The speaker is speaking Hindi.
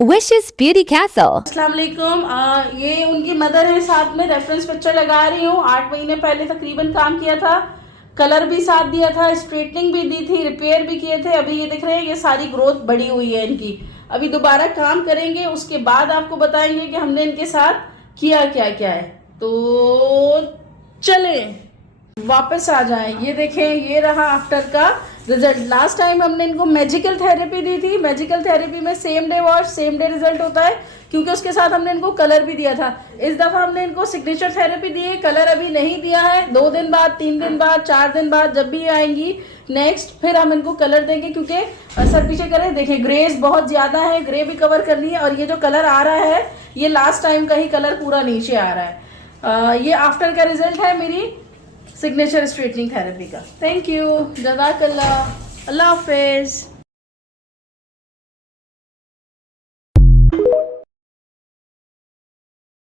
Wishes Beauty Castle. अस्सलाम वालेकुम। ये उनकी मदर है, साथ में रेफरेंस पिक्चर लगा रही हूँ। 8 महीने पहले तकरीबन काम किया था, कलर भी साथ दिया था, स्ट्रेटनिंग भी दी थी, रिपेयर भी किए थे। अभी ये दिख रहे हैं, ये सारी ग्रोथ बढ़ी हुई है इनकी। अभी दोबारा काम करेंगे, उसके बाद आपको बताएंगे कि हमने इनके साथ किया क्या क्या है। तो चले वापस आ जाएं। ये देखें, ये रहा आफ्टर का रिजल्ट। लास्ट टाइम हमने इनको मैजिकल थेरेपी दी थी। मैजिकल थेरेपी में same day wash same day result होता है, क्योंकि उसके साथ हमने इनको कलर भी दिया था। इस दफ़ा हमने इनको सिग्नेचर थेरेपी दी है, कलर अभी नहीं दिया है। 2 दिन बाद, 3 दिन बाद, 4 दिन बाद, जब भी आएंगी नेक्स्ट, फिर हम इनको कलर देंगे। क्योंकि सर पीछे करें, देखिए ग्रेस बहुत ज़्यादा है, ग्रे भी कवर करनी है। और ये जो कलर आ रहा है, ये लास्ट टाइम का ही कलर पूरा नीचे आ रहा है। ये आफ्टर का रिजल्ट है मेरी सिग्नेचर स्ट्रेटनिंग थेरेपी का। थैंक यू, जज़ाकल्लाह, अल्लाह हाफिज़।